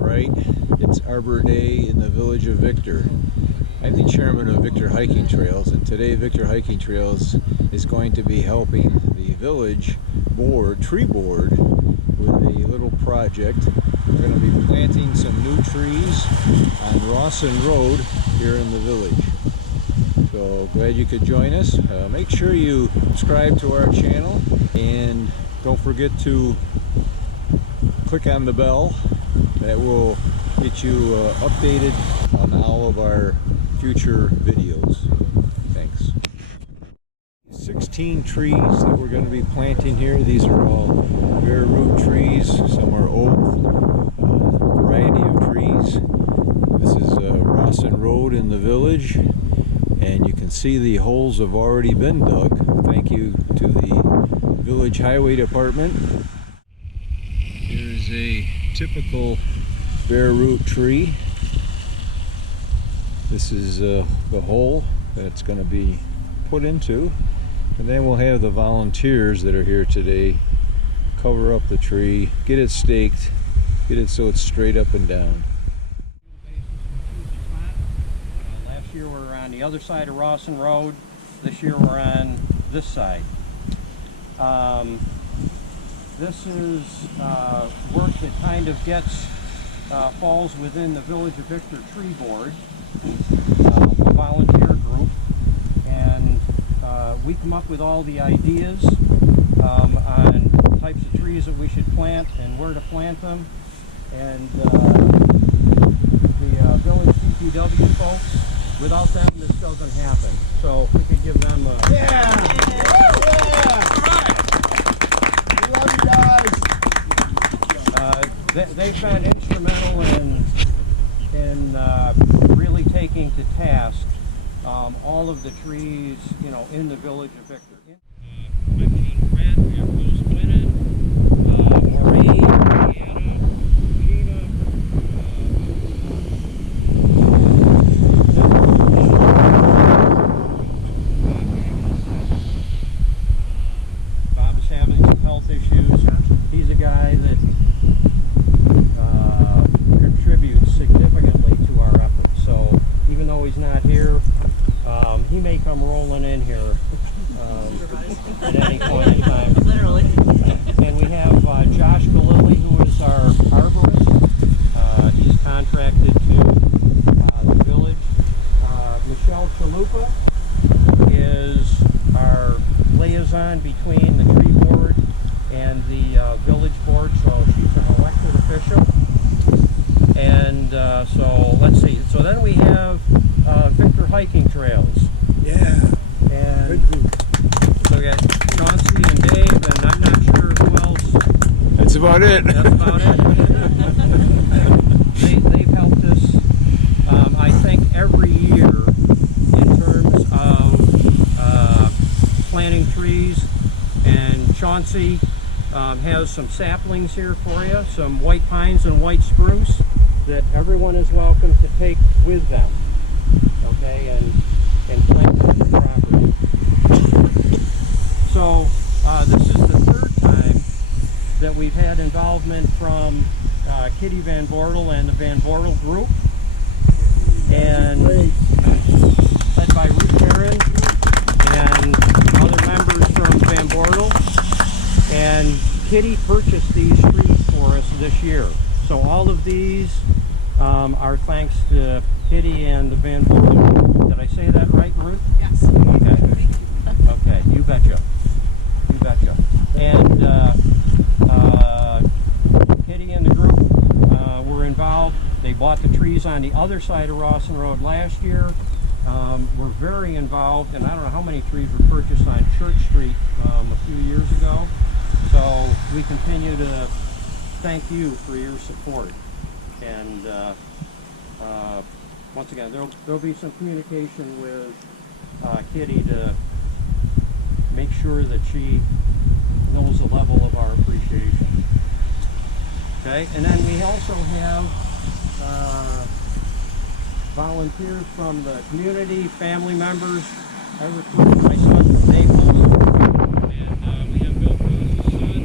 right. It's Arbor Day in the village of Victor. I'm the chairman of Victor Hiking Trails, and today Victor Hiking Trails is going to be helping the village tree board with a little project. We're going to be planting some new trees on Rawson Road here in the village. So glad you could join us. Make sure you subscribe to our channel and don't forget to click on the bell. That will get you updated on all of our future videos. Thanks. 16 trees that we're going to be planting here. These are all bare root trees. Some are oak, variety of trees. This is Rawson Road in the village, and you can see the holes have already been dug. Thank you to the village highway department. Here's a typical bare root tree. This is the hole that it's going to be put into, and then we'll have the volunteers that are here today cover up the tree, get it staked, get it so it's straight up and down. Last year we were on the other side of Rawson Road. This year we're on this side. This is work that kind of falls within the Village of Victor Tree Board, a volunteer group, and we come up with all the ideas on types of trees that we should plant and where to plant them, and the village CPW folks, without them this doesn't happen. So if we could give them a... They've been instrumental in really taking to task all of the trees, in the village of Victor. Bob is having some health issues. He's a guy that contributes significantly to our efforts. So even though he's not here, he may come rolling in here at any point in time. Literally. And we have Josh Galili, who is our arborist. He's contracted to the village. Michelle Chalupa is our liaison between the tree board and the village board, so she's an elected official. And so let's see. So then we have Victor Hiking Trails. Yeah. And so we got Chauncey and Dave, and I'm not sure who else. That's about it. That's about it. They've helped us, I think, every year in terms of planting trees. And Chauncey has some saplings here for you, some white pines and white spruce that everyone is welcome to take with them, okay, and plant on the property. So this is the third time that we've had involvement from Kitty VanBortel and the VanBortel group, and led by Ruth Perrin and other members from VanBortel. And Kitty purchased these trees for us this year. So all of these are thanks to Kitty and the VanBortel. Did I say that right, Ruth? Yes. Okay. Okay, you betcha. You betcha. And Kitty and the group were involved. They bought the trees on the other side of Rawson Road last year. We're very involved, and I don't know how many trees were purchased on Church Street a few years ago. So we continue to thank you for your support. And once again, there'll be some communication with Kitty to make sure that she knows the level of our appreciation. Okay, and then we also have volunteers from the community, family members. I recruited my son from Naples, and we have Bill Cruz's son and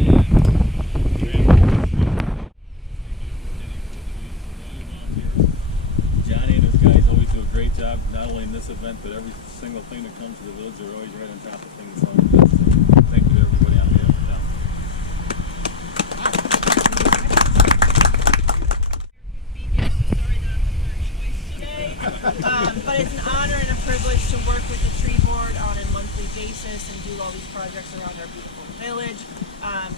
great job, not only in this event, but every single thing that comes to the village. They're always right on top of things. So thank you to everybody on behalf of the town. But it's an honor and a privilege to work with the tree board on a monthly basis and do all these projects around our beautiful village.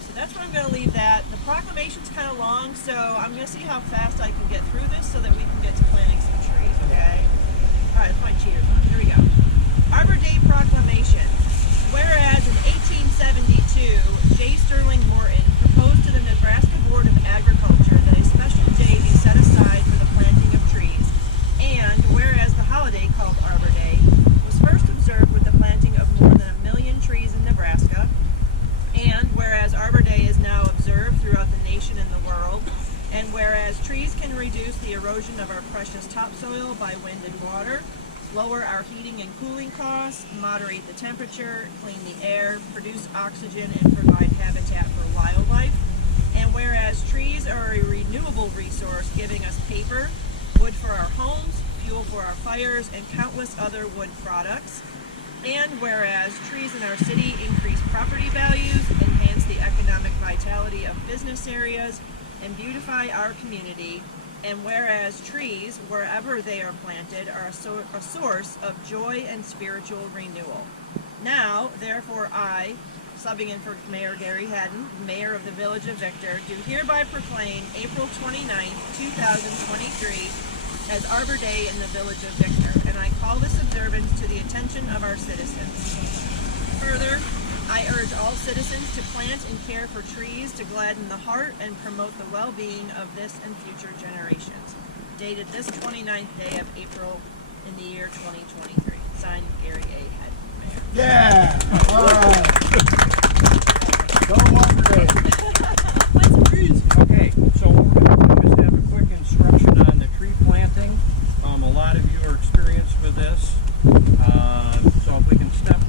So that's where I'm going to leave that. The proclamation's kind of long, so I'm going to see how fast I can get through this so that we can get to planting some trees, okay? Alright, let's find cheaters on. Here we go. Arbor Day Proclamation. Whereas in 1872, J. Sterling Morton proposed to the Nebraska Board of Agriculture that a special day be set aside for the planting of trees, and whereas the holiday called Arbor Day was first observed with the planting of more than 1 million trees in Nebraska, and whereas Arbor Day is now observed throughout the nation and the world, and whereas trees can reduce the erosion of our precious topsoil by wind and water, lower our heating and cooling costs, moderate the temperature, clean the air, produce oxygen, and provide habitat for wildlife, and whereas trees are a renewable resource giving us paper, wood for our homes, fuel for our fires, and countless other wood products. And whereas trees in our city increase property values, enhance the economic vitality of business areas, and beautify our community. And whereas trees, wherever they are planted, are a source of joy and spiritual renewal. Now, therefore, I, subbing in for Mayor Gary Haddon, Mayor of the Village of Victor, do hereby proclaim April 29th, 2023 as Arbor Day in the Village of Victor, and I call this observance to the attention of our citizens. Further, I urge all citizens to plant and care for trees to gladden the heart and promote the well-being of this and future generations. Dated this 29th day of April in the year 2023. Signed, Gary A. Haddon, Mayor. Yeah! All right. Don't wonder it. Plant some trees. Okay, so what we're going to do is have a quick instruction on the tree planting. A lot of you are experienced with this. So if we can step,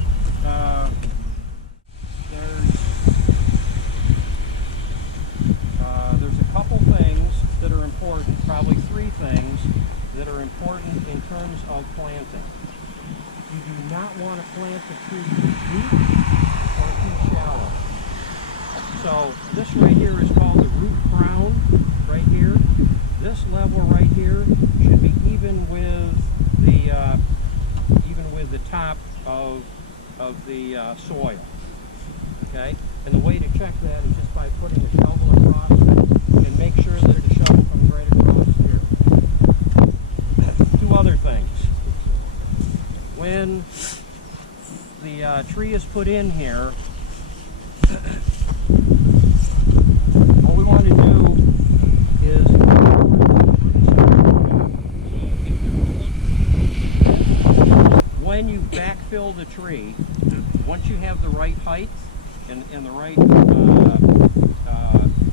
there's a couple things that are important, probably 3 things that are important in terms of planting. You do not want to plant the tree too deep or too shallow. So this right here is called the root crown, right here. This level right here should be even with the top of the soil. Okay, and the way to check that is just by putting a shovel across and make sure that the shovel comes right across here. 2 other things. When the tree is put in here, what we want to do is when you backfill the tree, once you have the right height and the right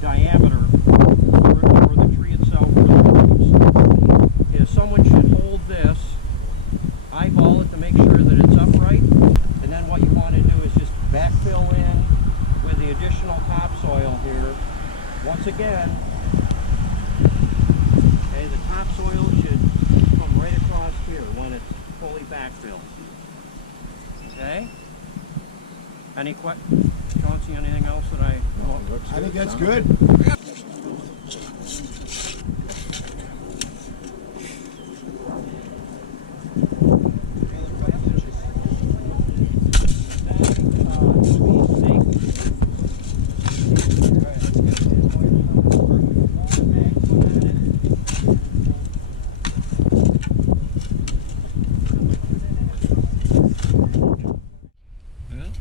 diameter for the tree itself, is someone should hold this, eyeball it to make sure that it's upright, and then what you want to do is just backfill in with the additional topsoil here. Once again, okay, the topsoil should come right across here when it's fully backfilled. Okay? Any questions? Chauncey, anything else that I think that's good.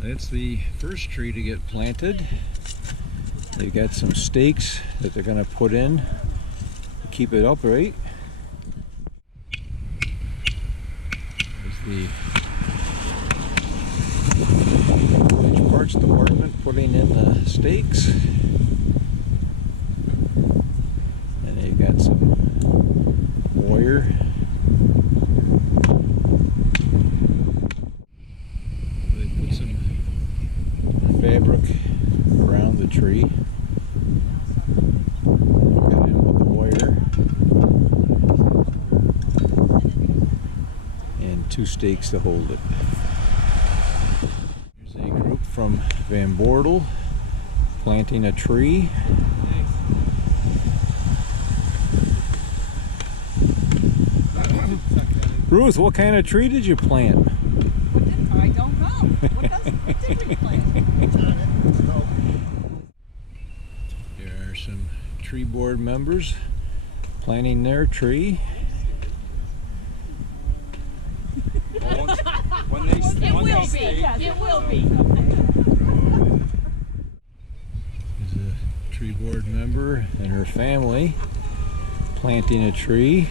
That's the first tree to get planted. They've got some stakes that they're going to put in to keep it upright. There's the Village Parks Department putting in the stakes. And they've got some wire. Fabric around the tree. Got in with the wire. 2 stakes to hold it. Here's a group from VanBortel planting a tree. Ruth, what kind of tree did you plant? I don't know. What did we plant? Here are some tree board members planting their tree. It will be. There's a tree board member and her family planting a tree.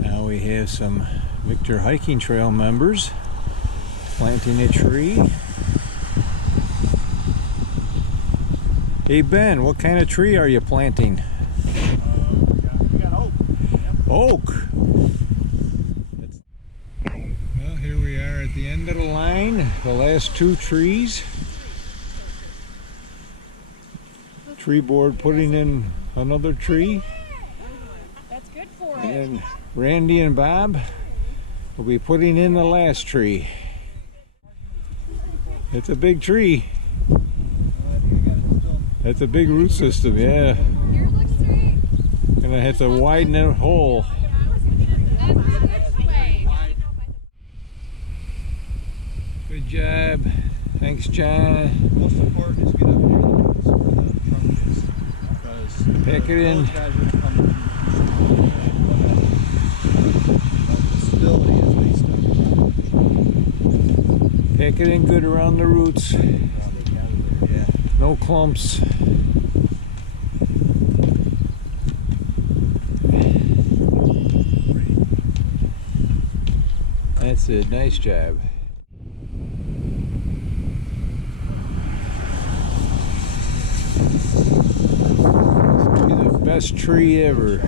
Now we have some Victor Hiking Trail members planting a tree. Hey Ben, what kind of tree are you planting? We got oak. Oak! Well, here we are at the end of the line, the last 2 trees. Tree board putting in another tree. That's good for it. And Randy and Bob will be putting in the last tree. It's a big tree. That's a big root system, yeah. Here looks straight. Gonna have to widen that hole. That's this way. Good job. Thanks, John. Most important is get up here where the trunk is. Because Pack it in. those guys are gonna come the stability is based on Pack it in good around the roots. yeah. No clumps. That's it. Nice job. This will be the best tree ever.